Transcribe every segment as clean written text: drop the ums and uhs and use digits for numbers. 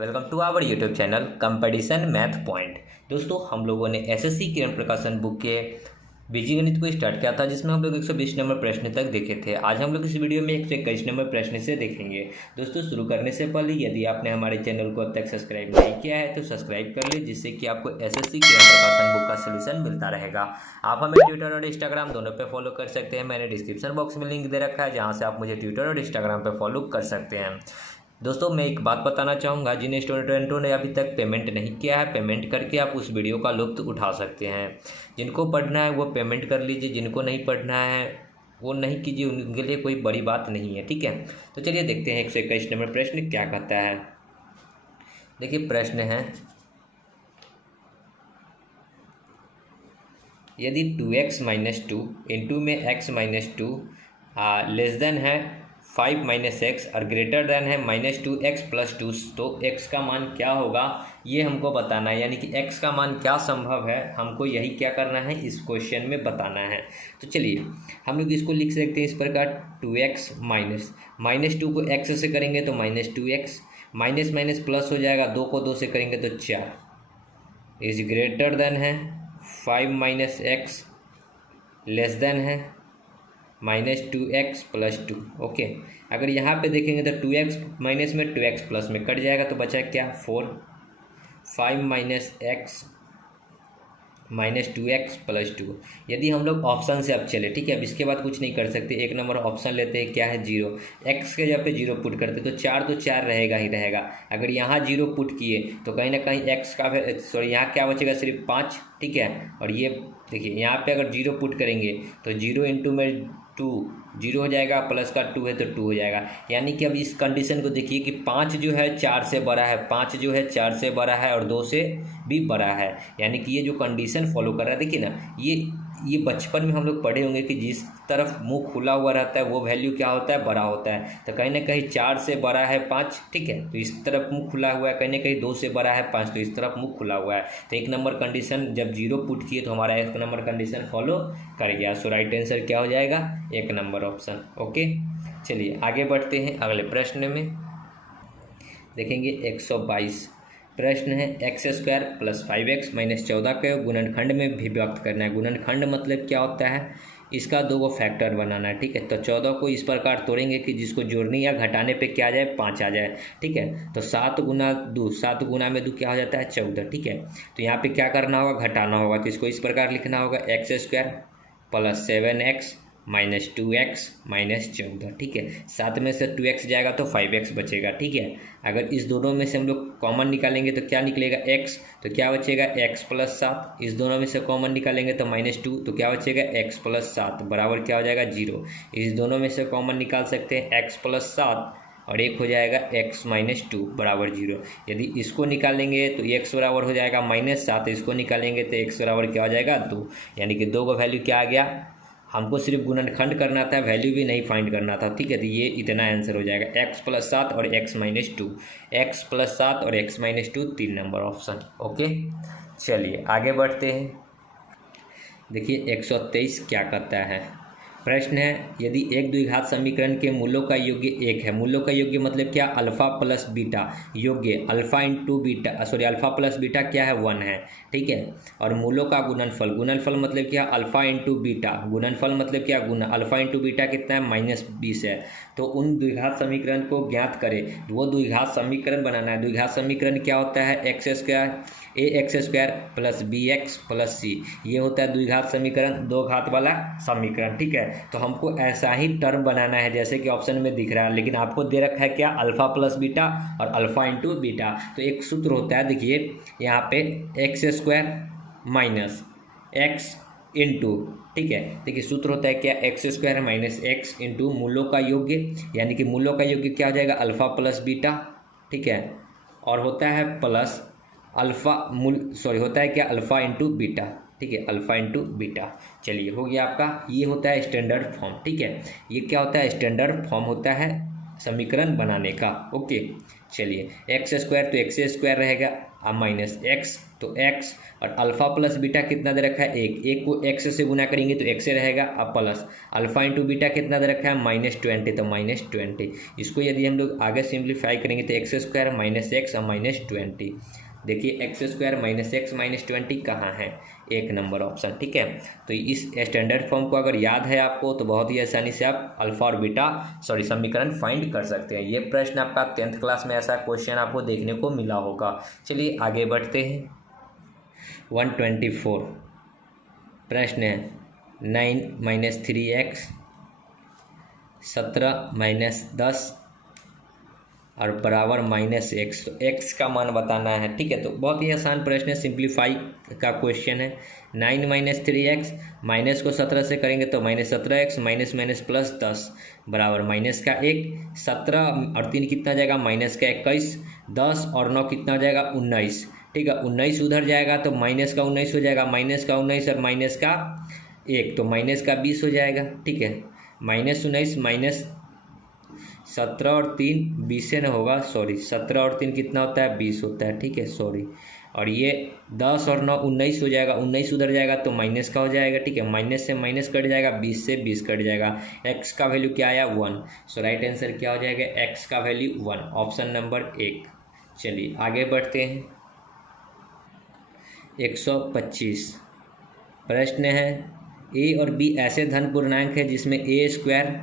Welcome to our YouTube channel competition math point. दोस्तों, हम लोगों ने एसएससी किरण प्रकाशन बुक के बीजगणित को स्टार्ट किया था, जिसमें हम लोग 120 नंबर प्रश्न तक देखे थे। आज हम लोग इस वीडियो में 121 नंबर प्रश्न से देखेंगे। दोस्तों, शुरू करने से पहले यदि आपने हमारे चैनल को अब तक सब्सक्राइब नहीं किया है तो सब्सक्राइब कर लीजिए, जिससे कि आपको एसएससी किरण प्रकाशन बुक का सोल्यूशन मिलता रहेगा। आप हमें ट्विटर और इंस्टाग्राम दोनों पे फॉलो कर सकते हैं। मैंने डिस्क्रिप्शन बॉक्स में लिंक दे रखा है, जहाँ से आप मुझे ट्विटर और इंस्टाग्राम पर फॉलो कर सकते हैं। दोस्तों, मैं एक बात बताना चाहूँगा, जिन स्टूडेंटों ने अभी तक पेमेंट नहीं किया है, पेमेंट करके आप उस वीडियो का लुत्फ़ उठा सकते हैं। जिनको पढ़ना है वो पेमेंट कर लीजिए, जिनको नहीं पढ़ना है वो नहीं कीजिए, उनके लिए कोई बड़ी बात नहीं है। ठीक है, तो चलिए देखते हैं 121 नंबर प्रश्न क्या कहता है। देखिए, प्रश्न है, यदि 2x - 2 इंटू में x - 2 लेस देन है 5 - x और ग्रेटर देन है -2x + 2, तो x का मान क्या होगा ये हमको बताना है। यानी कि x का मान क्या संभव है, हमको यही क्या करना है, इस क्वेश्चन में बताना है। तो चलिए हम लोग इसको लिख सकते हैं इस प्रकार, 2x -2 को x से करेंगे तो -2x, माइनस माइनस प्लस हो जाएगा, 2 को 2 से करेंगे तो 4 इज ग्रेटर देन है 5 - x लेस देन है -2x + 2। ओके, अगर यहाँ पे देखेंगे तो 2x माइनस में 2x प्लस में कट जाएगा, तो बचा क्या 4, 5 - x -2x + 2। यदि हम लोग ऑप्शन से अब चले, ठीक है, अब इसके बाद कुछ नहीं कर सकते, एक नंबर ऑप्शन लेते हैं, क्या है 0, x के जगह पे 0 पुट करते तो 4 रहेगा ही रहेगा। अगर यहाँ 0 पुट किए तो कहीं ना कहीं x का यहाँ क्या बचेगा, सिर्फ 5। ठीक है, और ये देखिए यहाँ पे अगर 0 पुट करेंगे तो 0 इंटू में 2 0 हो जाएगा, प्लस का 2 है तो 2 हो जाएगा। यानी कि अब इस कंडीशन को देखिए कि 5 जो है 4 से बड़ा है, 5 जो है 4 से बड़ा है और 2 से भी बड़ा है। यानी कि ये जो कंडीशन फॉलो कर रहा है, देखिए ना, ये बचपन में हम लोग पढ़े होंगे कि जिस तरफ मुंह खुला हुआ रहता है वो वैल्यू क्या होता है, बड़ा होता है। तो कहीं ना कहीं 4 से बड़ा है 5, ठीक है, तो इस तरफ मुंह खुला हुआ है, कहीं ना कहीं 2 से बड़ा है 5, तो इस तरफ मुंह खुला हुआ है। तो एक नंबर कंडीशन जब 0 पुट किए तो हमारा एक नंबर कंडीशन फॉलो कर गया। सो राइट आंसर क्या हो जाएगा, एक नंबर ऑप्शन। ओके, चलिए आगे बढ़ते हैं अगले प्रश्न में। देखेंगे 122 प्रश्न है, x² + 5x - 14 के गुणनखंड में भी व्यक्त करना है। गुणनखंड मतलब क्या होता है, इसका 2 फैक्टर बनाना है। ठीक है, तो 14 को इस प्रकार तोड़ेंगे कि जिसको जोड़ने या घटाने पे क्या आ जाए, 5 आ जाए। ठीक है, तो 7 गुना 2, 7 गुना में 2 क्या हो जाता है, 14। ठीक है, तो यहाँ पे क्या करना होगा, घटाना होगा, तो इसको इस प्रकार लिखना होगा, x² + 7x - 2x - 14। ठीक है, 7 में से 2x जाएगा तो 5x बचेगा। ठीक है, अगर इस दोनों में से हम लोग कॉमन निकालेंगे तो क्या निकलेगा, x, तो क्या बचेगा x + 7। इस दोनों में से कॉमन निकालेंगे तो -2, तो क्या बचेगा x + 7 बराबर क्या हो जाएगा 0। इस दोनों में से कॉमन निकाल सकते हैं x + 7 और एक हो जाएगा x - 2 बराबर 0। यदि इसको निकालेंगे तो x बराबर हो जाएगा -7, इसको निकालेंगे तो x बराबर क्या हो जाएगा 2। यानी कि 2 का वैल्यू क्या आ गया, हमको सिर्फ गुणनखंड करना था, वैल्यू भी नहीं फाइंड करना था। ठीक है, तो ये इतना आंसर हो जाएगा, x + 7 और x - 2, x + 7 और x - 2, 3 नंबर ऑप्शन। ओके, चलिए आगे बढ़ते हैं। देखिए 123 क्या कहता है। प्रश्न है, यदि एक द्विघात समीकरण के मूलों का योग्य 1 है। मूलों का योग्य मतलब क्या, अल्फा प्लस बीटा योग्य, alpha into beta, alpha plus beta क्या है, 1 है। ठीक है, और मूलों का गुणनफल, गुणनफल मतलब क्या, अल्फा इंटू बीटा, गुणनफल मतलब क्या, गुना, अल्फा इंटू बीटा कितना है, -20 है। तो उन द्विघात समीकरण को ज्ञात करें। वो द्विघात समीकरण बनाना है। द्विघात समीकरण क्या होता है, x² ax² + bx + c, ये होता है द्विघात समीकरण, 2 घात वाला समीकरण। ठीक है, तो हमको ऐसा ही टर्म बनाना है जैसे कि ऑप्शन में दिख रहा है, लेकिन आपको दे रखा है क्या, अल्फा प्लस बीटा और अल्फा इंटू बीटा। तो एक सूत्र होता है, देखिए यहाँ पे x² - x इंटू, ठीक है, देखिए सूत्र होता है क्या, x² - x इंटू मूलों का योग्य, यानी कि मूलों का योग्य क्या हो जाएगा, अल्फा प्लस बीटा। ठीक है, और होता है प्लस अल्फा होता है क्या, अल्फा इंटू बीटा। ठीक है, अल्फा इंटू बीटा। चलिए हो गया आपका, ये होता है स्टैंडर्ड फॉर्म। ठीक है, ये क्या होता है, स्टैंडर्ड फॉर्म होता है समीकरण बनाने का। ओके, चलिए एक्स स्क्वायर तो एक्स स्क्वायर रहेगा, अब माइनस एक्स तो एक्स, और अल्फ़ा प्लस बीटा कितना दे रखा है, एक को एक्स से गुना करेंगे तो एक्स रहेगा, अब प्लस अल्फ़ा इंटू बीटा कितना दे रखा है -20, तो -20। इसको यदि हम लोग आगे सिंप्लीफाई करेंगे तो एक्स स्क्वायर माइनस एक्स और -20। देखिए एक्स स्क्वायर माइनस एक्स -20 कहाँ है, 1 नंबर ऑप्शन। ठीक है, तो इस स्टैंडर्ड फॉर्म को अगर याद है आपको तो बहुत ही आसानी से आप अल्फा और बीटा समीकरण फाइंड कर सकते हैं। ये प्रश्न आपका 10th क्लास में ऐसा क्वेश्चन आपको देखने को मिला होगा। चलिए आगे बढ़ते हैं। 124 प्रश्न है 9 - 3x 17 - 10 और बराबर -x। तो x का मान बताना है। ठीक है, तो बहुत ही आसान प्रश्न है, सिंप्लीफाई का क्वेश्चन है। 9 - 3x, माइनस को 17 से करेंगे तो -17x, माइनस माइनस प्लस 10 बराबर माइनस का 1, 17 और 3 कितना जाएगा माइनस का 21, 10 और 9 कितना हो जाएगा 19। ठीक है, 19 उधर जाएगा तो माइनस का 19 हो जाएगा, माइनस का 19 और माइनस का 1 तो माइनस का 20 हो जाएगा। ठीक है, -19 माइनस 17 और 3 20 से न होगा, सॉरी 17 और 3 कितना होता है 20 होता है। ठीक है, सॉरी, और ये 10 और 9 19 हो जाएगा, 19 उधर जाएगा तो माइनस का हो जाएगा। ठीक है, माइनस से माइनस कट जाएगा, 20 से 20 कट जाएगा। x का वैल्यू क्या आया 1, सो राइट आंसर क्या हो जाएगा x का वैल्यू 1, ऑप्शन नंबर 1। चलिए आगे बढ़ते हैं। 125 प्रश्न है a और b ऐसे धन पूर्णांक है जिसमें a²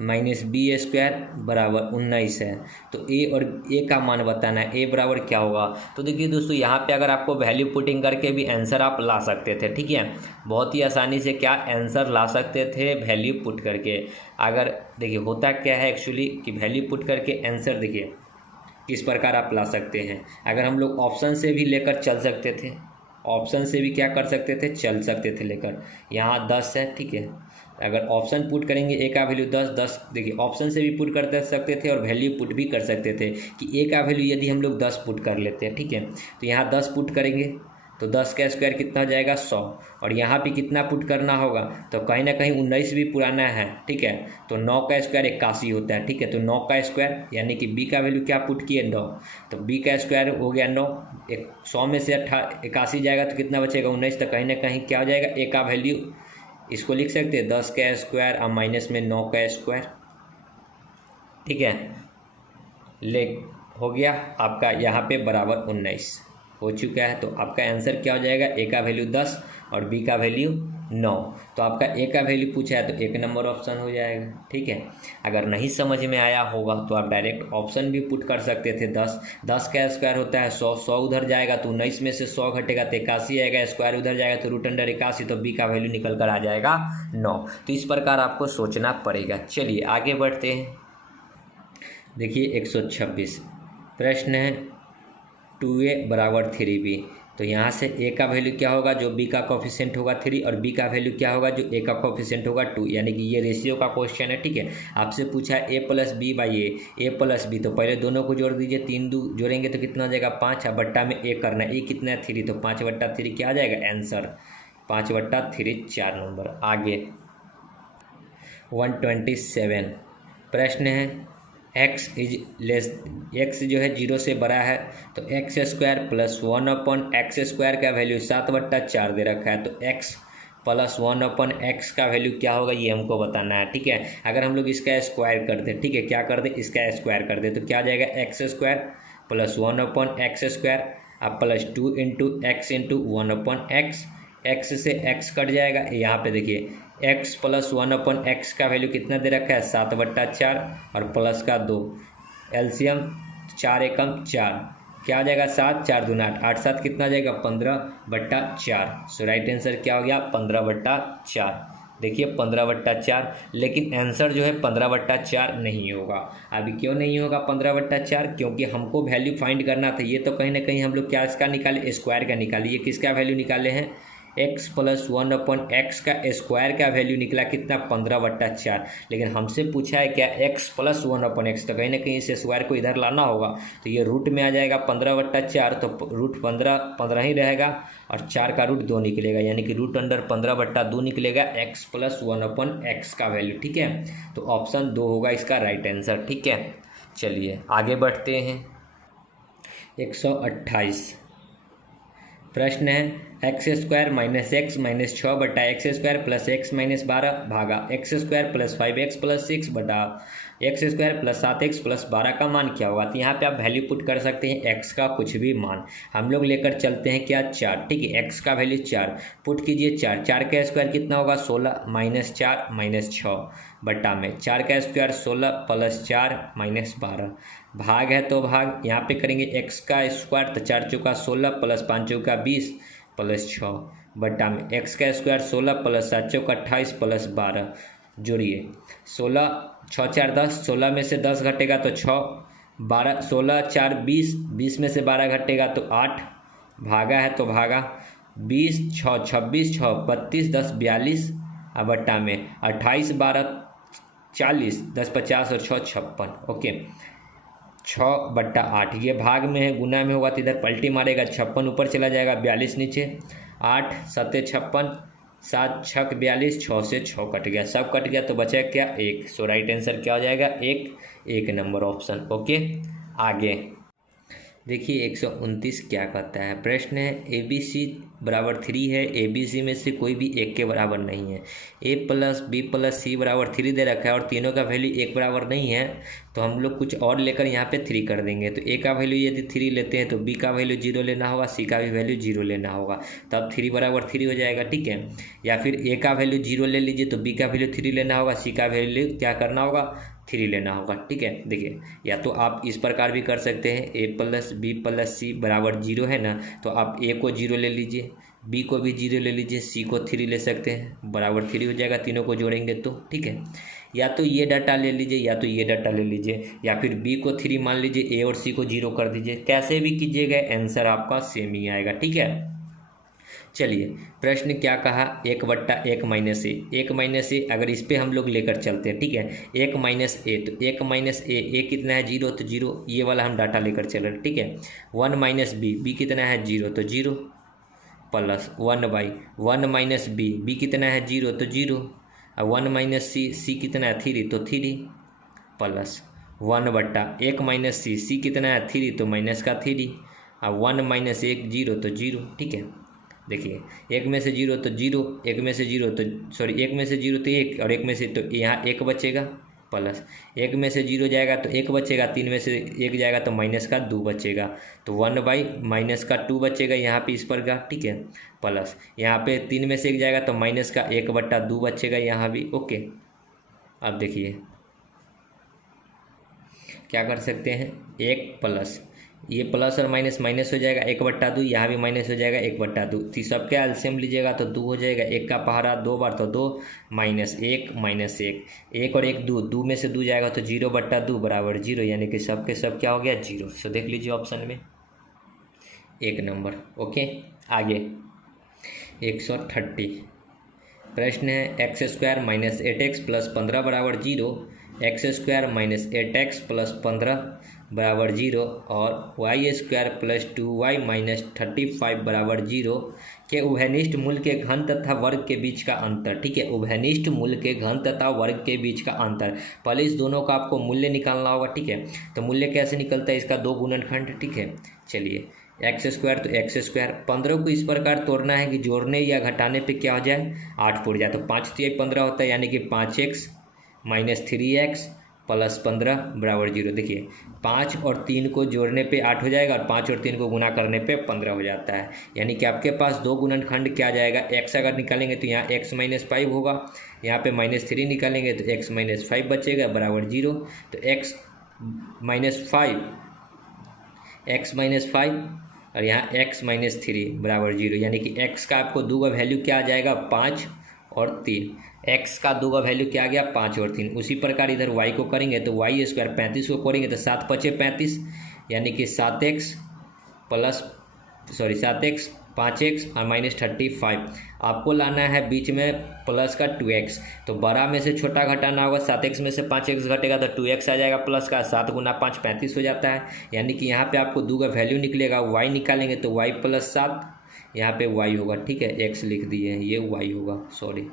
माइनस b² बराबर 19 है। तो a और a का मान बताना है, a बराबर क्या होगा। तो देखिए दोस्तों, यहाँ पे अगर आपको वैल्यू पुटिंग करके भी आंसर आप ला सकते थे। ठीक है, बहुत ही आसानी से क्या आंसर ला सकते थे वैल्यू पुट करके। अगर देखिए होता क्या है एक्चुअली कि वैल्यू पुट करके आंसर देखिए किस प्रकार आप ला सकते हैं। अगर हम लोग ऑप्शन से भी लेकर चल सकते थे, ऑप्शन से भी क्या कर सकते थे, चल सकते थे लेकर। यहाँ 10 है। ठीक है, अगर ऑप्शन पुट करेंगे ए का वैल्यू 10 देखिए ऑप्शन से भी पुट कर सकते थे और वैल्यू पुट भी कर सकते थे कि ए का वैल्यू यदि हम लोग 10 पुट कर लेते हैं। ठीक है, तो यहाँ 10 पुट करेंगे तो 10 का स्क्वायर कितना हो जाएगा 100, और यहाँ पे कितना पुट करना होगा, तो कहीं ना कहीं 19 भी पुराना है। ठीक है, तो 9 का स्क्वायर 81 होता है। ठीक है, तो 9 का स्क्वायर यानी कि बी का वैल्यू क्या पुट किए 9, तो बी का स्क्वायर हो गया 9, 100 में से 81 जाएगा तो कितना बचेगा 19, तो कहीं ना कहीं क्या हो जाएगा ए का वैल्यू, इसको लिख सकते हैं 10 का स्क्वायर और माइनस में 9 का स्क्वायर। ठीक है, ले हो गया आपका यहाँ पे बराबर 19 हो चुका है। तो आपका आंसर क्या हो जाएगा, ए का वैल्यू 10 और बी का वैल्यू 9। तो आपका ए का वैल्यू पूछा है तो 1 नंबर ऑप्शन हो जाएगा। ठीक है, अगर नहीं समझ में आया होगा तो आप डायरेक्ट ऑप्शन भी पुट कर सकते थे। 10 का स्क्वायर होता है 100, 100 उधर जाएगा तो 19 में से 100 घटेगा तो 81 आएगा, स्क्वायर उधर जाएगा तो √81, तो बी का वैल्यू निकल कर आ जाएगा 9। तो इस प्रकार आपको सोचना पड़ेगा। चलिए आगे बढ़ते हैं। देखिए 126 प्रश्न है 2a बराबर 3b। तो यहाँ से a का वैल्यू क्या होगा, जो b का कोफिशिएंट होगा 3, और b का वैल्यू क्या होगा, जो a का कोफिशिएंट होगा 2, यानी कि ये रेशियो का क्वेश्चन है। ठीक है, आपसे पूछा है a + b / a + b, तो पहले दोनों को जोड़ दीजिए, 3 2 जोड़ेंगे तो कितना हो जाएगा 5, बट्टा में a करना है, a कितना है 3, तो 5/3 क्या आ जाएगा आंसर 5/3 4 नंबर। आगे 127 प्रश्न है x जो है 0 से बड़ा है, तो x² + 1/x² का वैल्यू 7/4 दे रखा है, तो x + 1/x का वैल्यू क्या होगा ये हमको बताना है। ठीक है, अगर हम लोग इसका स्क्वायर कर दें, ठीक है क्या कर दें, इसका स्क्वायर कर दें, तो क्या आ जाएगा x² + 1/x² अब +2 × x × 1/x, x से x कट जाएगा। यहाँ पे देखिए x + 1/x का वैल्यु कितना दे रखा है 7/4 और प्लस का 2, एलसीएम 4 एकम 4, क्या हो जाएगा 7 4 दूना 8, 8 7 कितना हो जाएगा 15/4। सो राइट आंसर क्या हो गया 15/4। देखिए 15/4, लेकिन आंसर जो है 15/4 नहीं होगा। अभी क्यों नहीं होगा 15/4, क्योंकि हमको वैल्यू फाइंड करना था। ये तो कहीं ना कहीं हम लोग क्या इसका निकाले, स्क्वायर का निकाले। ये किसका वैल्यू निकाले हैं, एक्स प्लस 1/x का स्क्वायर का वैल्यू निकला कितना 15/4, लेकिन हमसे पूछा है क्या x प्लस 1/x, तो कहीं ना कहीं इस स्क्वायर को इधर लाना होगा, तो ये रूट में आ जाएगा 15/4, तो रूट 15 ही रहेगा और 4 का रूट 2 निकलेगा, यानी कि रूट अंडर 15/2 निकलेगा x प्लस 1/x का वैल्यू। ठीक है, तो ऑप्शन 2 होगा इसका राइट आंसर। ठीक है, चलिए आगे बढ़ते हैं। 128 प्रश्न है x square minus x minus 6/x² plus x minus 12 भागा x² प्लस 5x प्लस 6 बटा x² प्लस 7x प्लस 12 का मान क्या होगा। तो यहाँ पे आप वैल्यू पुट कर सकते हैं x का कुछ भी मान, हम लोग लेकर चलते हैं क्या 4। ठीक है, x का वैल्यू 4 पुट कीजिए, 4 का स्क्वायर कितना होगा 16 माइनस 4 माइनस 6 बटा में 4 का स्क्वायर 16 प्लस 4 माइनस 12 भाग है तो भाग यहाँ पे करेंगे x का स्क्वायर, तो 4 चौका 16 प्लस 5 चौका 20 प्लस 6 बटा में x का स्क्वायर 16 प्लस 7 चौका 28 प्लस 12 जोड़िए 16 6 4 10, 16 में से 10 घटेगा तो 6, 12 16 4 20, 20 में से 12 घटेगा तो 8, भागा है तो भागा 20 6 26 6 32 10 42 बटा में 28 12 40 10 50 और 6 56। ओके, 6/8 ये भाग में है, गुना में होगा तो इधर पलटी मारेगा, 56 ऊपर चला जाएगा 42 नीचे, 8 7 56 7 6 42, 6 से 6 कट गया, सब कट गया तो बचा क्या 1। सो राइट आंसर क्या हो जाएगा 1 नंबर ऑप्शन। ओके, आगे देखिए 129 क्या कहता है। प्रश्न है ABC बराबर 3 है, ABC में से कोई भी 1 के बराबर नहीं है। A plus B plus C बराबर 3 दे रखा है और तीनों का वैल्यू 1 बराबर नहीं है, तो हम लोग कुछ और लेकर यहाँ पे 3 कर देंगे। तो A का वैल्यू यदि 3 लेते हैं तो B का वैल्यू 0 लेना होगा, C का भी वैल्यू 0 लेना होगा, तब 3 बराबर 3 हो जाएगा। ठीक है, या फिर A का वैल्यू 0 ले लीजिए तो B का वैल्यू 3 लेना होगा, C का वैल्यू क्या करना होगा 3 लेना होगा। ठीक है, देखिए या तो आप इस प्रकार भी कर सकते हैं A plus B plus C बराबर 0 है ना, तो आप A को 0 ले लीजिए, B को भी 0 ले लीजिए, C को 3 ले सकते हैं, बराबर 3 हो जाएगा तीनों को जोड़ेंगे तो। ठीक है, या तो ये डाटा ले लीजिए या तो ये डाटा ले लीजिए, या फिर B को 3 मान लीजिए, A और C को 0 कर दीजिए, कैसे भी कीजिएगा आंसर आपका सेम ही आएगा। ठीक है, चलिए प्रश्न क्या कहा 1/1 माइनस ए, 1 माइनस ए अगर इस पे हम लोग लेकर चलते हैं। ठीक है, 1 माइनस ए, तो 1 माइनस ए कितना है 0, तो 0 ये वाला हम डाटा लेकर चल रहे हैं। ठीक है, 1 माइनस बी कितना है 0, तो 0 प्लस 1/1 माइनस बी कितना है 0, तो 0 और 1 माइनस सी कितना है 3, तो 3 प्लस 1/1 माइनस सी कितना है 3, तो माइनस का 3 और 1 माइनस 1 0, तो 0। ठीक है, देखिए 1 में से 0 तो 0, 1 में से 0 तो 1 में से 0 तो 1 और 1 में से, तो यहाँ 1 बचेगा प्लस 1 में से 0 जाएगा तो 1 बचेगा, 3 में से 1 जाएगा तो माइनस का 2 बचेगा, तो 1/माइनस का 2 बचेगा यहाँ पे इस पर का। ठीक है, प्लस यहाँ पे 3 में से 1 जाएगा तो माइनस का 1/2 बचेगा यहाँ भी। ओके, अब देखिए क्या कर सकते हैं, 1 प्लस ये प्लस और माइनस माइनस हो जाएगा 1/2, यहाँ भी माइनस हो जाएगा 1/2, तो सबके एलसीएम लीजिएगा तो 2 हो जाएगा, 1 का पहाड़ा 2 बार तो 2 माइनस 1 और 1 2 में से 2 जाएगा तो 0/2 बराबर 0, यानी कि सबके सब क्या हो गया 0। सो देख लीजिए ऑप्शन में 1 नंबर। ओके, आगे 130 प्रश्न है x² माइनस 8x प्लस 15 बराबर 0, x² माइनस 8x प्लस 15 बराबर 0 और y² प्लस 2y माइनस 35 बराबर 0 के उभयनिष्ठ मूल के घन तथा वर्ग के बीच का अंतर। ठीक है, उभयनिष्ठ मूल के घन तथा वर्ग के बीच का अंतर, पहले इस दोनों का आपको मूल्य निकालना होगा। ठीक है, तो मूल्य कैसे निकलता है, इसका 2 गुणनखंड। ठीक है, चलिए x² तो x², 15 को इस प्रकार तोड़ना है कि जोड़ने या घटाने पे क्या हो जाए 8 फुट जाए, तो 5 × 15 होता है, यानी कि 5x माइनस 3x प्लस 15 बराबर 0। देखिए 5 और 3 को जोड़ने पे 8 हो जाएगा और 5 और 3 को गुना करने पे 15 हो जाता है, यानी कि आपके पास 2 गुणनखंड क्या जाएगा, x अगर निकालेंगे तो यहाँ x माइनस 5 होगा, यहाँ पे माइनस 3 निकालेंगे तो x माइनस 5 बचेगा बराबर 0, तो x माइनस 5 और यहाँ x माइनस 3 बराबर 0, यानी कि x का आपको 2 का वैल्यू क्या आ जाएगा 5 और 3, x का 2 का वैल्यू क्या आ गया 5 और 3। उसी प्रकार इधर y को करेंगे तो y² 35 को करेंगे तो 7 × 5 = 35, यानी कि 7x 5x और -35। आपको लाना है बीच में प्लस का 2x, तो बड़ा में से छोटा घटाना होगा। 7x में से 5x घटेगा तो 2x आ जाएगा प्लस का। 7 गुना 5 35 हो जाता है, यानी कि यहाँ पे आपको 2 का वैल्यू निकलेगा। y निकालेंगे तो y + 7, यहाँ पे y होगा, ठीक है, x लिख दिए हैं, ये y होगा, सॉरी।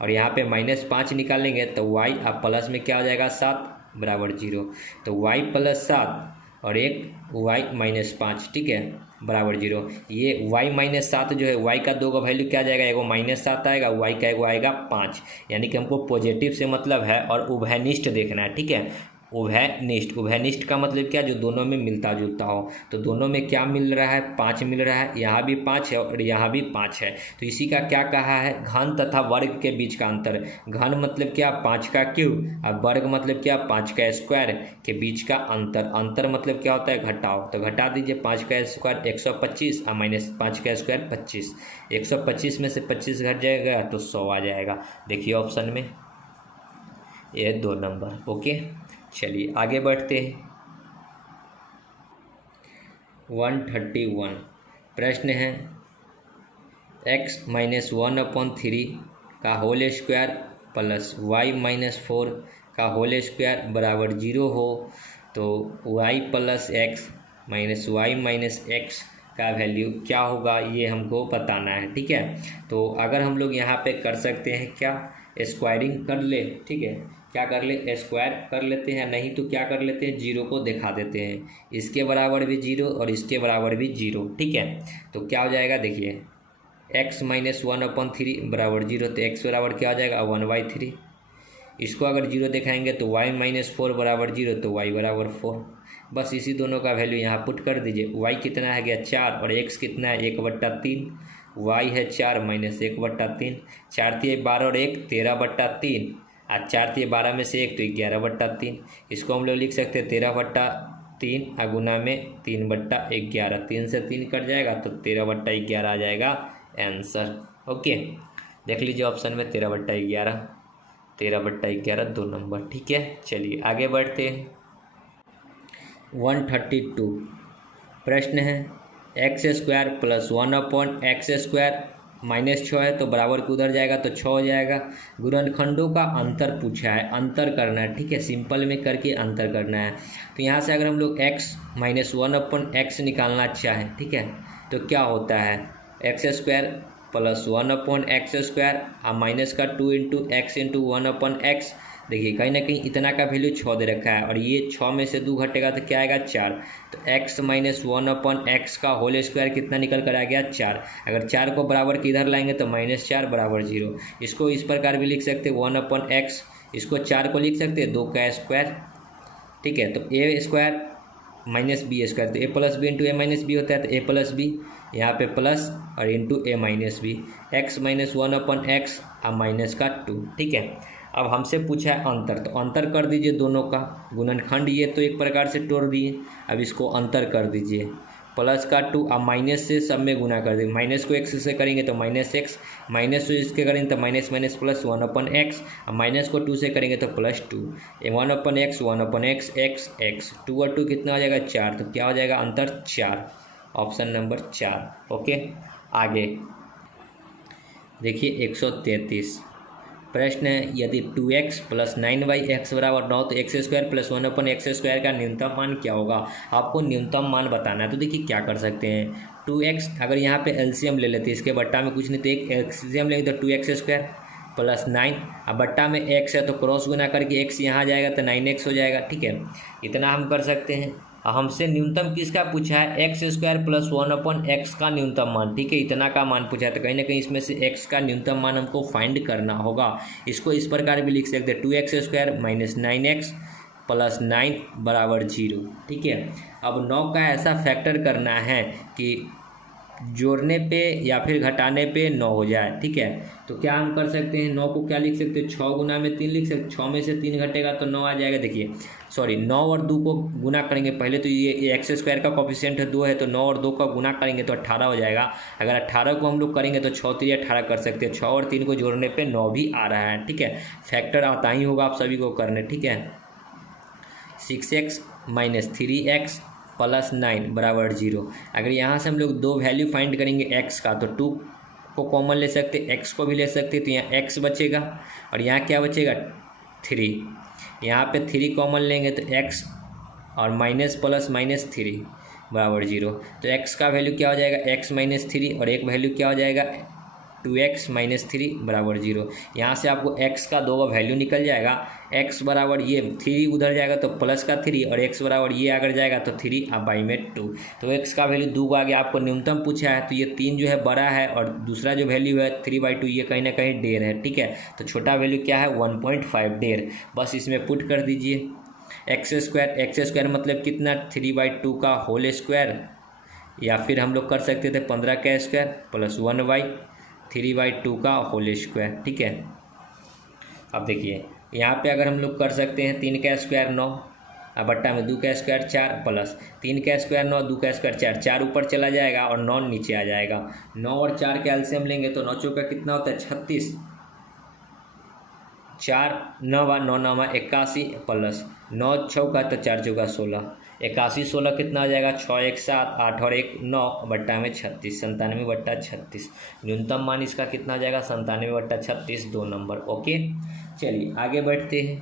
और यहाँ पे -5 निकालेंगे तो y अब प्लस में क्या हो जाएगा 7 बराबर 0। तो y + 7 और एक y -5, ठीक है, बराबर 0। ये y -7 जो है, y का 2 का वैल्यू क्या जाएगा, एगो -7 आएगा, y का एगो आएगा 5। यानी कि हमको पॉजिटिव से मतलब है और उभयनिष्ठ देखना है, ठीक है। उभयनिष्ठ, उभयनिष्ठ का मतलब क्या, जो दोनों में मिलता जुलता हो। तो दोनों में क्या मिल रहा है, 5 मिल रहा है, यहाँ भी 5 है और यहाँ भी 5 है। तो इसी का क्या कहा है, घन तथा वर्ग के बीच का अंतर। घन मतलब क्या, 5 का क्यूब, और वर्ग मतलब क्या, 5 का स्क्वायर के बीच का अंतर। अंतर मतलब क्या होता है, घटाओ। तो घटा दीजिए, 5 का स्क्वायर 125 और -5 का स्क्वायर 25। 125 में से 25 घट जाएगा तो 100 आ जाएगा। देखिए ऑप्शन में ये 2 नंबर। ओके, चलिए आगे बढ़ते हैं। 131 प्रश्न है, x - 1/3 का होल स्क्वायर प्लस y - 4 का होल स्क्वायर बराबर 0 हो तो y + x -y - x का वैल्यू क्या होगा, ये हमको बताना है, ठीक है। तो अगर हम लोग यहाँ पे कर सकते हैं क्या, स्क्वायरिंग कर ले, ठीक है, क्या कर ले, स्क्वायर कर लेते हैं, नहीं तो क्या कर लेते हैं, 0 को दिखा देते हैं। इसके बराबर भी 0 और इसके बराबर भी 0, ठीक है। तो क्या हो जाएगा, देखिए x - 1/3 बराबर 0, तो x बराबर क्या हो जाएगा 1/3। इसको अगर 0 दिखाएंगे तो y - 4 बराबर 0, तो y बराबर 4। बस इसी दोनों का वैल्यू यहाँ पुट कर दीजिए। y कितना है गया 4 और x कितना है 1/3। y है 4 - 1/3। 4 × 12 और 1 13/3। आज 4 × 12 में से 1 तो 11/3। इसको हम लोग लिख सकते हैं 13/3 गुना में 3/11। 3 से 3 कट जाएगा तो 13/11 आ जाएगा आंसर। ओके, देख लीजिए ऑप्शन में 13/11, 13/11 2 नंबर, ठीक है। चलिए आगे बढ़ते हैं। 132 प्रश्न है, x² + 1/x² -6 है तो बराबर के उधर जाएगा तो 6 हो जाएगा। गुणनखंडों का अंतर पूछा है, अंतर करना है, ठीक है, सिंपल में करके अंतर करना है। तो यहाँ से अगर हम लोग x - 1/x निकालना चाहें, ठीक है, तो क्या होता है, x² + 1/x² और माइनस का 2 × x × 1/x। देखिए कहीं ना कहीं इतना का वैल्यू 6 दे रखा है और ये 6 में से 2 घटेगा तो क्या आएगा 4। तो x - 1/x का होल स्क्वायर कितना निकल कर आ गया 4। अगर 4 को बराबर के इधर लाएंगे तो -4 बराबर 0। इसको इस प्रकार भी लिख सकते 1/x, इसको 4 को लिख सकते 2 का स्क्वायर, ठीक है। तो a² - b² तो a + b × a - b होता है, तो a + b यहाँ पे प्लस और into a - b, x - 1/x और माइनस का 2, ठीक है। अब हमसे पूछा है अंतर, तो अंतर कर दीजिए दोनों का। गुणनखंड ये तो एक प्रकार से तोड़ दिए, अब इसको अंतर कर दीजिए। प्लस का 2 अब माइनस से सब में गुना कर देंगे। माइनस को x से करेंगे तो -x, माइनस से इसके करेंगे तो माइनस प्लस 1/x, और माइनस को 2 से करेंगे तो +2। 1/x 1/x x x 2 और 2 कितना हो जाएगा 4। तो क्या हो जाएगा अंतर 4, ऑप्शन नंबर 4। ओके, आगे देखिए 133 प्रश्न है, यदि 2x + 9y(x) = 9 तो x² + 1/x² का न्यूनतम मान क्या होगा। आपको न्यूनतम मान बताना है। तो देखिए क्या कर सकते हैं, 2x अगर यहाँ पे एलसीएम ले लेते हैं, इसके बट्टा में कुछ नहीं तो एक एलसीएम लेंगे तो 2x² + 9, अब बट्टा में x है तो क्रॉस गुना करके x यहाँ जाएगा तो 9x हो जाएगा, ठीक है। इतना हम कर सकते हैं। हमसे न्यूनतम किसका पूछा है, x² + 1/x का न्यूनतम मान, ठीक है, इतना का मान पूछा है। तो कहीं ना कहीं इसमें से x का न्यूनतम मान हमको फाइंड करना होगा। इसको इस प्रकार भी लिख सकते हैं 2x² - 9x + 9 बराबर 0, ठीक है। अब 9 का ऐसा फैक्टर करना है कि जोड़ने पे या फिर घटाने पे 9 हो जाए, ठीक है। तो क्या हम कर सकते हैं, 9 को क्या लिख सकते हैं 6 गुना में 3 लिख सकते, 6 में से 3 घटेगा तो 9 आ जाएगा। देखिए सॉरी 9 और 2 को गुना करेंगे पहले, तो ये x² का कोफिशिएंट है 2 है, तो 9 और 2 का गुना करेंगे तो 18 हो जाएगा। अगर 18 को हम लोग करेंगे तो 6 × 3 = 18 कर सकते हैं। 6 और 3 को जोड़ने पे 9 भी आ रहा है, ठीक है। फैक्टर आता ही होगा आप सभी को करने, ठीक है। 6x - 3x प्लस 9 बराबर 0। अगर यहाँ से हम लोग दो वैल्यू फाइंड करेंगे x का, तो 2 को कॉमन ले सकते, x को भी ले सकते, तो यहाँ x बचेगा और यहाँ क्या बचेगा 3। यहाँ पे 3 कॉमन लेंगे तो x और माइनस प्लस माइनस 3 बराबर 0। तो x का वैल्यू क्या हो जाएगा x माइनस 3 और एक वैल्यू क्या हो जाएगा 2x माइनस 3 बराबर 0। यहाँ से आपको x का दो का वैल्यू निकल जाएगा। x बराबर ये 3 उधर जाएगा तो प्लस का 3 और x बराबर ये अगर जाएगा तो 3 और बाई में 2। तो x का वैल्यू 2 आ गया। आपको न्यूनतम पूछा है तो ये 3 जो है बड़ा है और दूसरा जो वैल्यू है 3/2 ये कहीं ना कहीं डेढ़ है। ठीक है, तो छोटा वैल्यू क्या है 1.5 डेढ़। बस इसमें पुट कर दीजिए एक्स स्क्वायर मतलब कितना 3/2 का होल स्क्वायर, या फिर हम लोग कर सकते थे 15 का स्क्वायर प्लस 1/3/2 का होल स्क्वायर। ठीक है, अब देखिए यहाँ पे अगर हम लोग कर सकते हैं 3 का स्क्वायर 9 और बट्टा में 2 का स्क्वायर 4 प्लस 3 का स्क्वायर 9 2 का स्क्वायर 4, 4 ऊपर चला जाएगा और 9 नीचे आ जाएगा। 9 और 4 के एलसीएम लेंगे तो 9 चौका कितना होता है 36, 4 9 9 9 81 प्लस 9 चौका तो 4 चौका 16, 81 16 कितना आ जाएगा 6 1 7 8 और 1 9 बट्टा में 36, 97/36। न्यूनतम मान इसका कितना आ जाएगा 97/36, 2 नंबर। ओके, चलिए आगे बढ़ते हैं।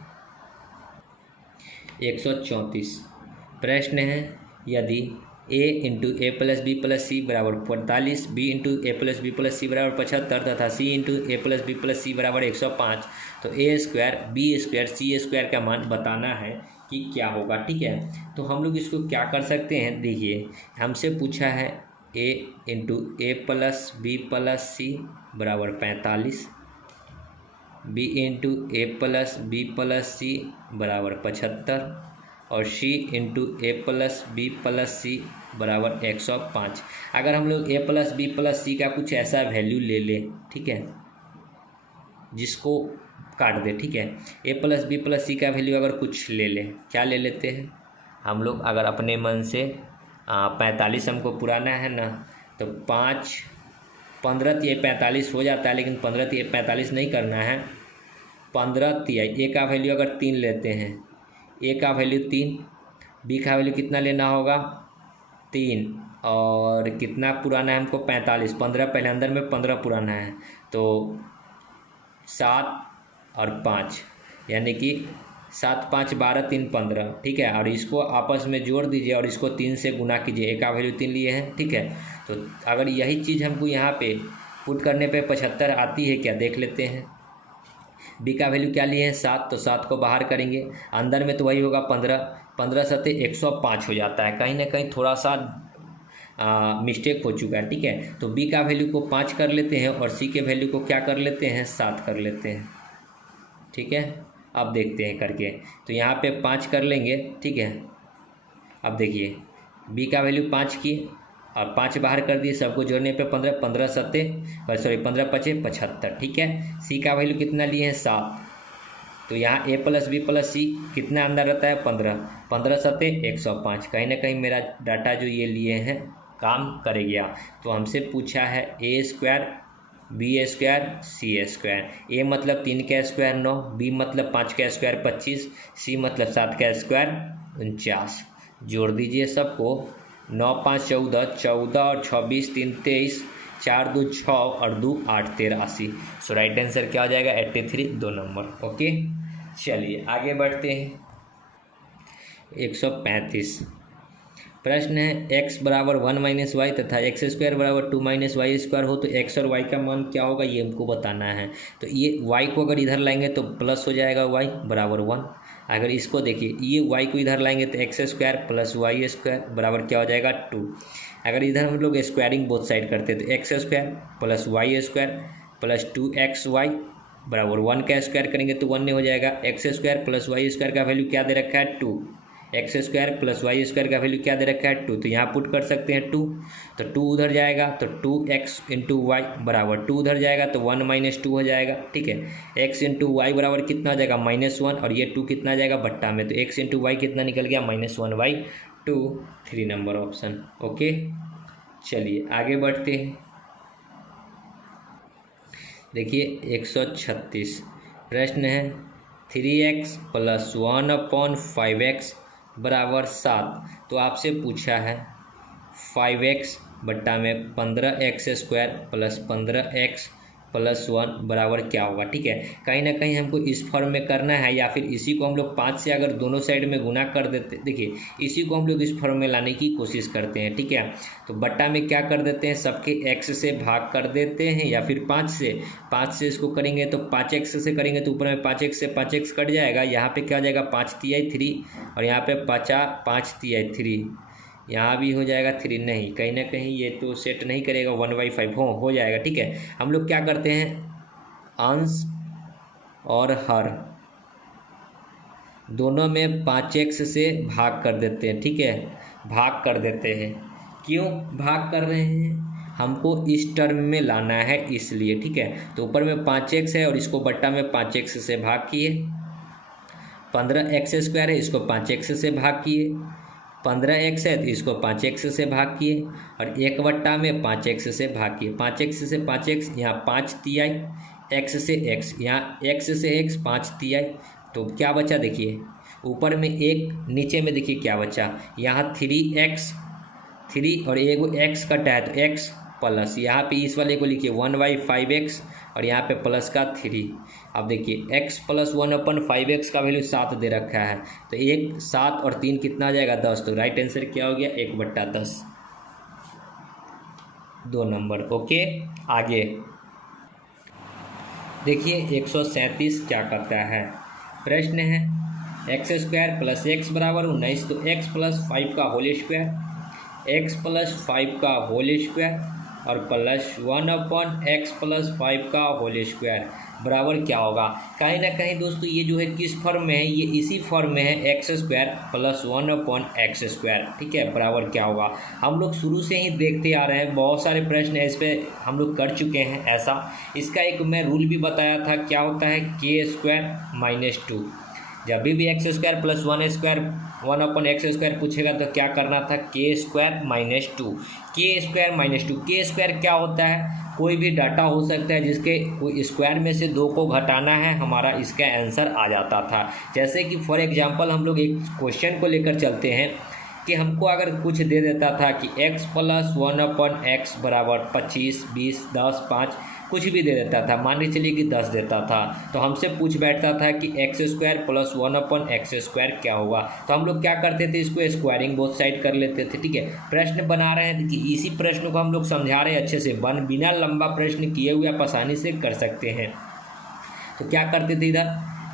134 प्रश्न है, यदि a into A plus B plus C बराबर 45, b into A plus B plus C बराबर 75 तथा c into A plus B plus C बराबर 105, तो a square B square C square का मान बताना है कि क्या होगा। ठीक है, तो हम लोग इसको क्या कर सकते हैं, देखिए हमसे पूछा है a into A plus B plus C बराबर 45, b into A plus B plus C बराबर 75 और c into A plus B plus C बराबर 105। अगर हम लोग a plus B plus C का कुछ ऐसा वैल्यू ले लें, ठीक है, जिसको काट दे। ठीक है, a plus B plus C का वैल्यू अगर कुछ ले लें, क्या ले लेते हैं हम लोग, अगर अपने मन से 45 हमको पुराना है ना, तो 5 15 ये 45 हो जाता है, लेकिन 15 ये 45 नहीं करना है। 15 तिया ए का वैल्यू अगर 3 लेते हैं, ए का वैल्यू 3, बी का वैल्यू कितना लेना होगा 3, और कितना पुराना है हमको 45, 15 पहले अंदर में 15 पुराना है, तो 7 और 5 यानी कि 7 5 12 3 15। ठीक है, और इसको आपस में जोड़ दीजिए और इसको 3 से गुना कीजिए, ए का वैल्यू 3 लिए हैं। ठीक है, तो अगर यही चीज़ हमको यहाँ पे पुट करने पे 75 आती है क्या, देख लेते हैं। बी का वैल्यू क्या लिए हैं 7, तो 7 को बाहर करेंगे, अंदर में तो वही होगा 15, 15 सत्ते 105 हो जाता है। कहीं ना कहीं थोड़ा सा मिस्टेक हो चुका है। ठीक है, तो बी का वैल्यू को 5 कर लेते हैं और सी के वैल्यू को क्या कर लेते हैं 7 कर लेते हैं। ठीक है, अब देखते हैं करके, तो यहाँ पे 5 कर लेंगे। ठीक है, अब देखिए बी का वैल्यू 5 की और 5 बाहर कर दिए, सबको जोड़ने पे 15, 15 सत्ते 15 पचे 75। ठीक है, सी का वैल्यू कितना लिए हैं 7, तो यहाँ ए प्लस बी प्लस सी कितना अंदर रहता है 15, 15 सत्ते 105। कहीं ना कहीं मेरा डाटा जो ये लिए हैं काम कर गया। तो हमसे पूछा है ए square B square C square, ए मतलब 3 का स्क्वायर 9, बी मतलब 5 का स्क्वायर 25, सी मतलब 7 का स्क्वायर 49। जोड़ दीजिए सबको, 9 5 14, 14 और 26 3 23, 4 2 6 और 2 8 83। सो राइट आंसर क्या हो जाएगा 83, 2 नंबर। ओके, चलिए आगे बढ़ते हैं। 135 प्रश्न है, x बराबर 1 माइनस वाई तथा एक्स स्क्वायर बराबर 2 माइनस वाई स्क्वायर हो तो x और y का मान क्या होगा, ये हमको बताना है। तो ये y को अगर इधर लाएंगे तो प्लस हो जाएगा y बराबर 1। अगर इसको देखिए, ये y को इधर लाएंगे तो x square plus y square बराबर क्या हो जाएगा 2। अगर इधर हम लोग स्क्वायरिंग बोथ साइड करते तो x square plus y square plus 2xy बराबर 1 का स्क्वायर करेंगे तो 1 नहीं हो जाएगा। X square plus y square का वैल्यू क्या दे रखा है 2, x square plus y square का वैल्यू क्या दे रखा है 2, तो यहाँ पुट कर सकते हैं 2, तो 2 उधर जाएगा तो 2x इंटू वाई बराबर 2 उधर जाएगा तो 1 माइनस 2 हो जाएगा। ठीक है, x इंटू वाई बराबर कितना हो जाएगा -1 और ये 2 कितना आ जाएगा बट्टा में, तो x इंटू वाई कितना निकल गया -1/2, 3 नंबर ऑप्शन। ओके, चलिए आगे बढ़ते हैं। देखिए 136 प्रश्न है, 3x प्लस 1/5x बराबर 7। तो आपसे पूछा है 5x बट्टा में 15x² प्लस 15x प्लस 1 बराबर क्या होगा। ठीक है, कहीं ना कहीं हमको इस फॉर्म में करना है, या फिर इसी को हम लोग 5 से अगर दोनों साइड में गुना कर देते, देखिए इसी को हम लोग इस फॉर्म में लाने की कोशिश करते हैं। ठीक है, तो बट्टा में क्या कर देते हैं, सबके x से भाग कर देते हैं, या फिर 5 से इसको करेंगे तो 5x से करेंगे तो ऊपर में 5x से 5x कट जाएगा, यहाँ पे क्या हो जाएगा 5 तिहाई 3, और यहाँ पे 5 तिहाई 3, यहाँ भी हो जाएगा 3, नहीं कहीं ना कहीं ये तो सेट नहीं करेगा, 1/5 हो जाएगा। ठीक है, हम लोग क्या करते हैं, अंश और हर दोनों में 5x से भाग कर देते हैं। ठीक है, भाग कर देते हैं, क्यों भाग कर रहे हैं, हमको इस टर्म में लाना है इसलिए। ठीक है, तो ऊपर में 5x है और इसको बट्टा में 5x से भाग किए, 15x² है, इसको 5x से भाग किए, 15x है तो इसको 5x से भाग किए, और 1 में 5x से भाग किए, 5x से 5x, यहाँ 5 तिहाई, x से x, यहाँ x से x 5 तिहाई, तो क्या बचा देखिए, ऊपर में 1, नीचे में देखिए क्या बचा, यहाँ 3x 3 और एक x कटा है तो x प्लस, यहाँ पे इस वाले को लिखिए 1/5x और यहाँ पे प्लस का 3। अब देखिए x प्लस 1/5x का वैल्यू 7 दे रखा है, तो 1 7 और 3 कितना आ जाएगा 10, तो राइट आंसर क्या हो गया 1/10, 2 नंबर। ओके, आगे देखिए 137 क्या करता है, प्रश्न है x² प्लस x बराबर 19, तो x प्लस 5 का होल स्क्वायर, x प्लस 5 का होल स्क्वायर और प्लस 1/x प्लस 5 का होल स्क्वायर बराबर क्या होगा। कहीं ना कहीं दोस्तों ये जो है किस फॉर्म में है, ये इसी फॉर्म में है, x² प्लस 1/x²। ठीक है, बराबर क्या होगा, हम लोग शुरू से ही देखते आ रहे हैं, बहुत सारे प्रश्न इस पर हम लोग कर चुके हैं ऐसा। इसका एक मैं रूल भी बताया था, क्या होता है k² - 2, जब भी x² प्लस 1/x² पूछेगा तो क्या करना था, k² - 2, k² क्या होता है, कोई भी डाटा हो सकता है जिसके कोई स्क्वायर में से 2 को घटाना है, हमारा इसका आंसर आ जाता था। जैसे कि फॉर एग्जांपल हम लोग एक क्वेश्चन को लेकर चलते हैं कि हमको अगर कुछ दे देता था कि x प्लस 1/x बराबर 25 20 10 5 कुछ भी दे देता था, मान लीजिए चलिए कि 10 देता था, तो हमसे पूछ बैठता था कि x² प्लस 1/x² क्या होगा, तो हम लोग क्या करते थे, इसको स्क्वायरिंग बोथ साइड कर लेते थे। ठीक है, प्रश्न बना रहे हैं कि इसी प्रश्न को हम लोग समझा रहे हैं अच्छे से, बिना लंबा प्रश्न किए हुए आप आसानी से कर सकते हैं। तो क्या करते थे, इधर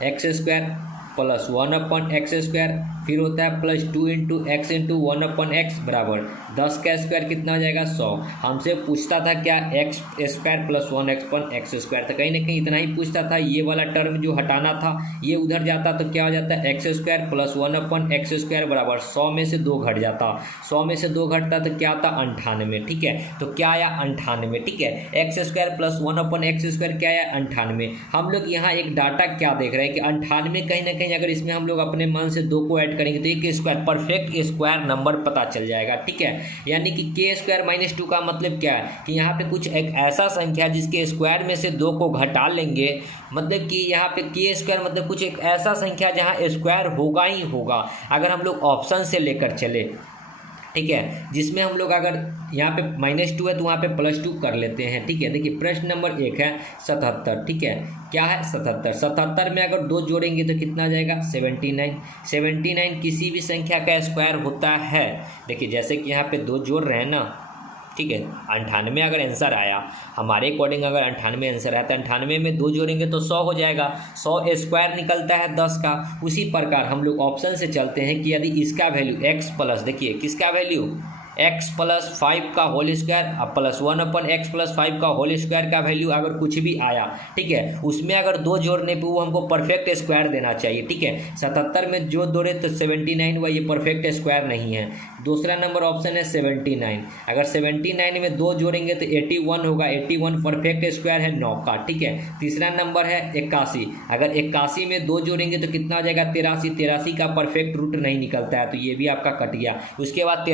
x² प्लस 1/x², फिर होता है प्लस 2 × x × 1/x बराबर 10 का स्क्वायर कितना हो जाएगा 100। हमसे पूछता था क्या x² प्लस 1/x², तो कहीं ना कहीं इतना ही पूछता था, ये वाला टर्म जो हटाना था ये उधर जाता तो क्या हो जाता है x² प्लस 1/x² बराबर 100 में से 2 घट जाता, 100 में से 2 घटता तो क्या आता 98। ठीक है, तो क्या आया 98। ठीक है, x² प्लस 1/x² क्या आया 98। हम लोग यहाँ एक डाटा क्या देख रहे हैं कि 98 कहीं ना कहीं अगर इसमें हम लोग अपने मन से 2 को ऐड करेंगे तो एक स्क्वायर परफेक्ट स्क्वायर नंबर पता चल जाएगा। ठीक है, यानी कि k² - 2 का मतलब क्या है कि यहाँ पे कुछ एक ऐसा संख्या जिसके स्क्वायर में से 2 को घटा लेंगे, मतलब कि यहाँ पे k² मतलब कुछ एक ऐसा संख्या जहाँ स्क्वायर होगा ही होगा, अगर हम लोग ऑप्शन से लेकर चले। ठीक है, जिसमें हम लोग अगर यहाँ पे -2 है तो वहाँ पे +2 कर लेते हैं। ठीक है, देखिए प्रश्न नंबर 1 है 77। ठीक है, क्या है 77 में अगर 2 जोड़ेंगे तो कितना आ जाएगा 79 किसी भी संख्या का स्क्वायर होता है। देखिए जैसे कि यहाँ पे 2 जोड़ रहे हैं ना, ठीक है, 98 अगर आंसर आया हमारे अकॉर्डिंग, अगर 98 आंसर आया तो 98 में 2 जोड़ेंगे तो 100 हो जाएगा, 100 स्क्वायर निकलता है 10 का। उसी प्रकार हम लोग ऑप्शन से चलते हैं कि यदि इसका वैल्यू x प्लस, देखिए किसका वैल्यू x प्लस 5 का whole square plus 1/x plus 5 का होल स्क्वायर का वैल्यू अगर कुछ भी आया, ठीक है, उसमें अगर 2 जोड़ने पे वो हमको परफेक्ट स्क्वायर देना चाहिए। ठीक है, 77 में जो जोड़े तो 79 हुआ, ये परफेक्ट स्क्वायर नहीं है। दूसरा नंबर ऑप्शन है 79, अगर 79 में 2 जोड़ेंगे तो 81 होगा, 81 परफेक्ट स्क्वायर है 9 का। ठीक है, तीसरा नंबर है 81, अगर 81 में 2 जोड़ेंगे तो कितना हो जाएगा 83 का परफेक्ट रूट नहीं निकलता है, तो ये भी आपका कट गया। उसके बाद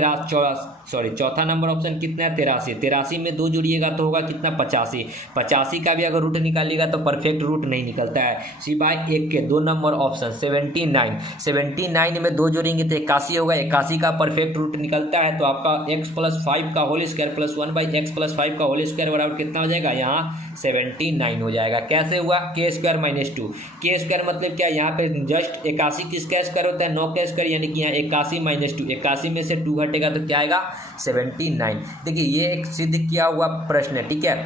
चौथा नंबर ऑप्शन कितना है 83। 83 में 2 जोड़िएगा तो होगा कितना 85। 85 का भी अगर रूट निकालिएगा तो परफेक्ट रूट नहीं निकलता है, सिवाय एक के। 2 नंबर ऑप्शन 79। 79 में 2 जोड़ेंगे तो 81 होगा। 81 का परफेक्ट रूट निकलता है तो आपका x+5 का होल स्क्वायर प्लस 1/x+5 का होल स्क्वायर बराबर कितना हो जाएगा, यहाँ 79 हो जाएगा। कैसे हुआ, k² - 2। k² मतलब क्या, यहाँ पे जस्ट 81 किसका स्क्वायर होता है, 9 का स्क्वायर, यानी कि यहाँ 81 - 2। 81 में से 2 घटेगा तो क्या आएगा 79। देखिए ये एक सिद्ध किया हुआ प्रश्न है, ठीक है।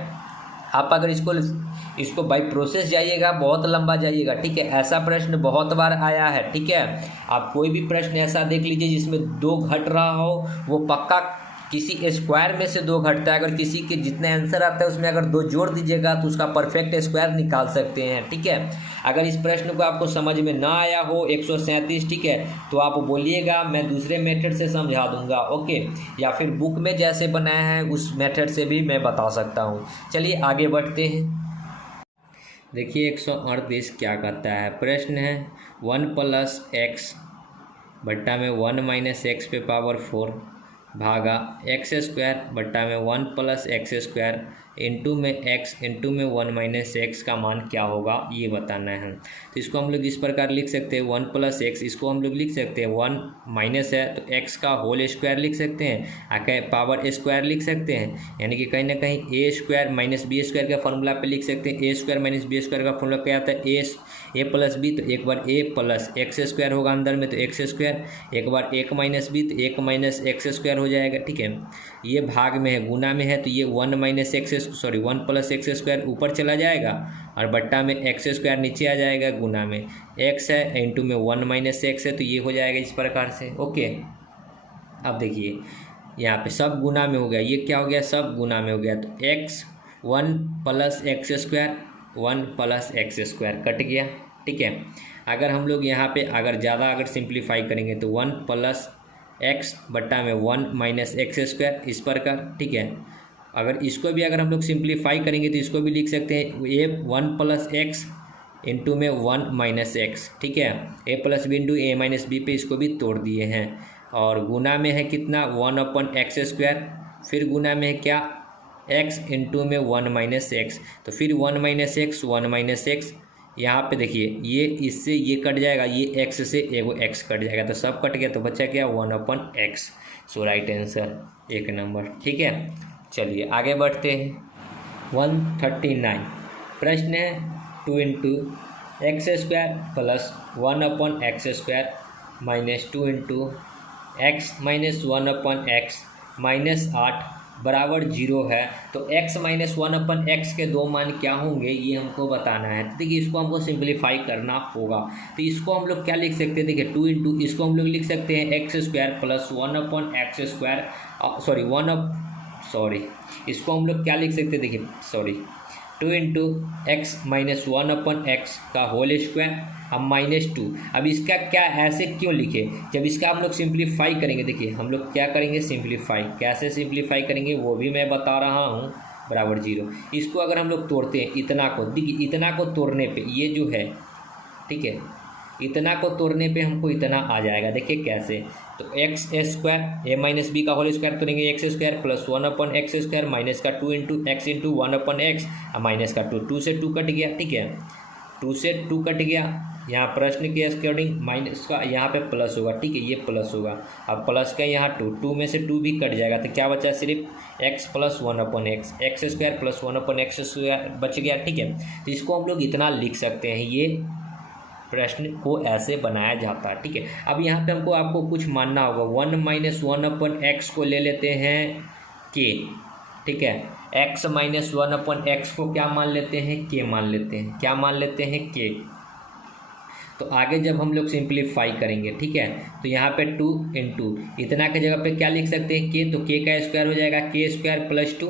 आप अगर इसको बाई प्रोसेस जाइएगा बहुत लंबा जाइएगा, ठीक है। ऐसा प्रश्न बहुत बार आया है, ठीक है। आप कोई भी प्रश्न ऐसा देख लीजिए जिसमें 2 घट रहा हो, वो पक्का किसी स्क्वायर में से 2 घटता है। अगर किसी के जितने आंसर आता है उसमें अगर 2 जोड़ दीजिएगा तो उसका परफेक्ट स्क्वायर निकाल सकते हैं, ठीक है। अगर इस प्रश्न को आपको समझ में ना आया हो 137, ठीक है, तो आप बोलिएगा, मैं दूसरे मेथड से समझा दूंगा, ओके। या फिर बुक में जैसे बनाया है उस मेथड से भी मैं बता सकता हूँ। चलिए आगे बढ़ते हैं। देखिए 138 क्या कहता है, प्रश्न है 1 + x बट्टा में 1 - x पे पावर 4 भागा x² बट्टा में 1 + x² इंटू में x इंटू में 1 - x का मान क्या होगा, ये बताना है। तो इसको हम लोग इस प्रकार लिख सकते हैं 1 + x, इसको हम लोग लिख सकते हैं 1 माइनस है तो x का होल स्क्वायर लिख सकते हैं, आके पावर स्क्वायर लिख सकते हैं, यानी कि कहीं ना कहीं a² - b² का फॉर्मूला पे लिख सकते हैं। a² - b² का फॉर्मूला क्या आता है, a + b, तो एक बार a + x² होगा अंदर में तो x², एक बार 1 - b तो 1 - x² हो जाएगा, ठीक है। ये भाग में है, गुना में है तो ये 1 + x² ऊपर चला जाएगा और बट्टा में x² नीचे आ जाएगा, गुना में x है इंटू में 1 - x है तो ये हो जाएगा इस प्रकार से, ओके। अब देखिए यहाँ पे सब गुना में हो गया, ये क्या हो गया, सब गुना में हो गया, तो x 1 + x² 1 + x² कट गया, ठीक है। अगर हम लोग यहाँ पे अगर सिंप्लीफाई करेंगे तो 1 + x बट्टा में 1 - x² इस प्रकार, ठीक है। अगर इसको भी अगर हम लोग सिंप्लीफाई करेंगे तो इसको भी लिख सकते हैं a 1 + x इंटू में 1 - x, ठीक है। a + b into a - b पे इसको भी तोड़ दिए हैं और गुना में है कितना 1/x², फिर गुना में है क्या x इंटू में 1 - x, तो फिर 1 - x यहाँ पे देखिए ये इससे ये कट जाएगा, ये x से एगो x कट जाएगा तो सब कट गया, तो बचा क्या 1/x। सो राइट आंसर 1 नंबर, ठीक है। चलिए आगे बढ़ते हैं। 139 प्रश्न है 2 × x² + 1/x² - 2 × x - 1/x -8 बराबर 0 है। तो x - 1/x के 2 मान क्या होंगे ये हमको बताना है। तो देखिए इसको हमको सिंप्लीफाई करना होगा, तो इसको हम लोग क्या लिख सकते हैं, देखिए 2 × इसको हम लोग लिख सकते हैं x² + 1/x², इसको हम लोग क्या लिख सकते हैं, देखिए 2 × x - 1/x का होल स्क्वायर अब -2। अब इसका क्या ऐसे क्यों लिखे, जब इसका हम लोग सिंप्लीफाई करेंगे, देखिए हम लोग क्या करेंगे सिंप्लीफाई, कैसे सिंप्लीफाई करेंगे वो भी मैं बता रहा हूँ, बराबर 0। इसको अगर हम लोग तोड़ते हैं इतना को, देखिए इतना को तोड़ने पे ये जो है, ठीक है, इतना को तोड़ने पे हमको इतना आ जाएगा, देखिए कैसे, तो x² a - b का होल स्क्वायर तोड़ेंगे x² + 1/x² माइनस का 2 × x इंटू 1/x माइनस का 2 से 2 कट गया, ठीक है, 2 से 2 कट गया। यहाँ प्रश्न के अकॉर्डिंग माइनस का यहाँ पे प्लस होगा, ठीक है, ये प्लस होगा। अब प्लस का यहाँ 2 में से 2 भी कट जाएगा तो क्या बचा, सिर्फ x + 1/x x² + 1/x² बच गया, ठीक है। तो इसको हम लोग इतना लिख सकते हैं, ये प्रश्न को ऐसे बनाया जाता है, ठीक है। अब यहाँ पे हमको आपको कुछ मानना होगा, 1 - 1/x को ले लेते हैं k, ठीक है, x - 1/x को क्या मान लेते हैं, k मान लेते हैं, क्या मान लेते हैं k। तो आगे जब हम लोग सिंप्लीफाई करेंगे, ठीक है, तो यहाँ पे 2 × इतना के जगह पे क्या लिख सकते हैं k, तो k का स्क्वायर हो जाएगा k² + 2,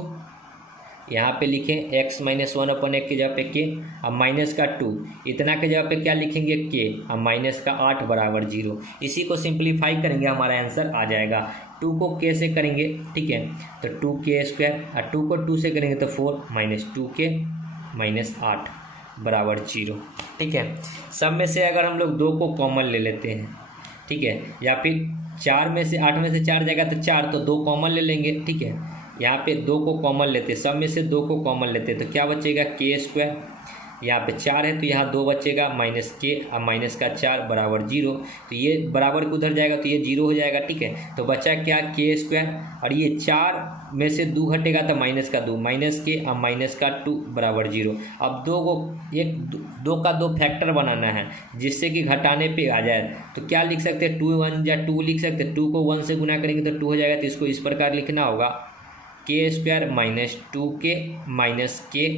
यहाँ पे लिखें x - 1/x की जगह पे k, अब माइनस का 2 इतना के जगह पे क्या लिखेंगे k, अब माइनस का 8 बराबर 0। इसी को सिंप्लीफाई करेंगे हमारा आंसर आ जाएगा। 2 को k से करेंगे, ठीक है, तो 2k² और 2 को 2 से करेंगे तो 4 - 2k - 8 बराबर 0, ठीक है। सब में से अगर हम लोग 2 को कॉमन ले लेते हैं, ठीक है, या फिर 4 में से 8 में से 4 जाएगा तो 4, तो 2 कॉमन ले लेंगे, ठीक है। यहाँ पे 2 को कॉमन लेते, सब में से 2 को कॉमन लेते तो क्या बचेगा के स्क्वायर। यहाँ पे 4 है तो यहाँ 2 बचेगा माइनस के, अब माइनस का 4 बराबर 0, तो ये बराबर को उधर जाएगा तो ये 0 हो जाएगा, ठीक है। तो बचा क्या के स्क्वायर, और ये 4 में से 2 हटेगा तो माइनस का 2, माइनस के, अब माइनस का 2 बराबर 0। अब 2 को 2 का 2 फैक्टर बनाना है जिससे कि घटाने पे आ जाए, तो क्या लिख सकते हैं 2 1 या 2 लिख सकते हैं। 2 को 1 से गुना करेंगे तो 2 हो जाएगा, तो इसको इस प्रकार लिखना होगा के स्क्वायर माइनस 2 के माइनस के,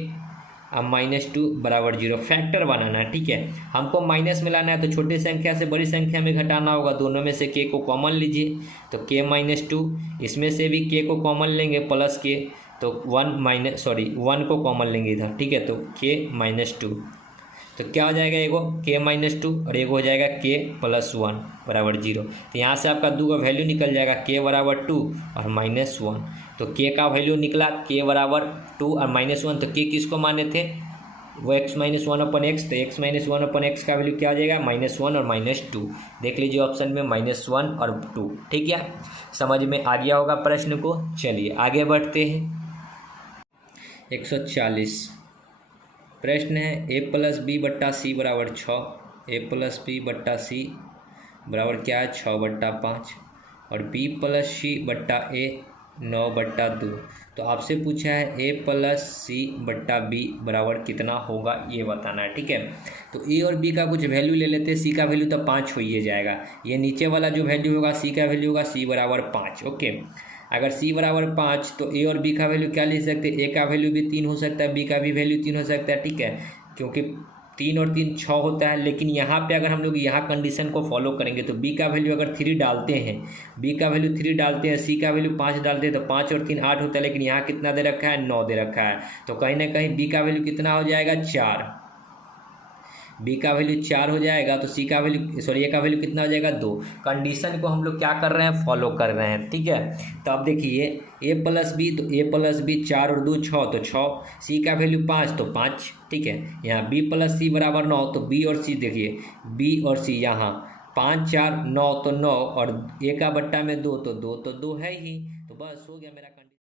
अब माइनस 2 बराबर 0, फैक्टर बनाना है, ठीक है। हमको माइनस में लाना है तो छोटी संख्या से बड़ी संख्या में घटाना होगा, दोनों में से के को कॉमन लीजिए तो के माइनस 2, इसमें से भी के को कॉमन लेंगे प्लस के, तो 1 को कॉमन लेंगे इधर, ठीक है। तो के माइनस 2, तो क्या हो जाएगा, एगो के माइनस 2 और एगो हो जाएगा के प्लस 1 बराबर 0। तो यहाँ से आपका 2 का वैल्यू निकल जाएगा के बराबर 2 और माइनस 1, तो के का वैल्यू निकला के बराबर 2 और माइनस 1, तो के किसको माने थे वो x माइनस 1 अपन एक्स, तो x माइनस 1 अपन एक्स का वैल्यू क्या हो जाएगा -1 और -2। देख लीजिए ऑप्शन में -1 और 2, ठीक है। समझ में आ गया होगा प्रश्न को। चलिए आगे बढ़ते हैं। 140 प्रश्न है a प्लस बी बट्टा सी बराबर 6, a प्लस बी बट्टा सी बराबर क्या है 6/5, और b प्लस सी बट्टा ए 9/2। तो आपसे पूछा है a प्लस सी बट्टा बी बराबर कितना होगा ये बताना है, ठीक है। तो a और b का कुछ वैल्यू ले लेते हैं, c का वैल्यू तो 5 हो ही जाएगा, ये नीचे वाला जो वैल्यू होगा c का वैल्यू होगा c बराबर 5, ओके। अगर c बराबर 5 तो a और b का वैल्यू क्या ले सकते हैं, a का वैल्यू भी 3 हो सकता है, b का भी वैल्यू 3 हो सकता है, ठीक है, क्योंकि 3 और 3 6 होता है। लेकिन यहाँ पे अगर हम लोग यहाँ कंडीशन को फॉलो करेंगे तो b का वैल्यू अगर 3 डालते हैं, b का वैल्यू 3 डालते हैं, c का वैल्यू 5 डालते हैं, तो 5 और 3 8 होता है, लेकिन यहाँ कितना दे रखा है 9 दे रखा है, तो कहीं ना कहीं b का वैल्यू कितना हो जाएगा 4, b का वैल्यू 4 हो जाएगा, तो c का वैल्यू a का वैल्यू कितना हो जाएगा 2। कंडीशन को हम लोग क्या कर रहे हैं फॉलो कर रहे हैं, ठीक है। तो अब देखिए a प्लस बी, तो a प्लस बी 4 और 2 6, तो 6, c का वैल्यू 5 तो 5, ठीक है। यहाँ b प्लस सी बराबर 9, तो b और c देखिए b और c यहाँ 5 4 9 तो 9, और a का बट्टा में 2 तो 2 तो 2 है ही, तो बस हो गया मेरा।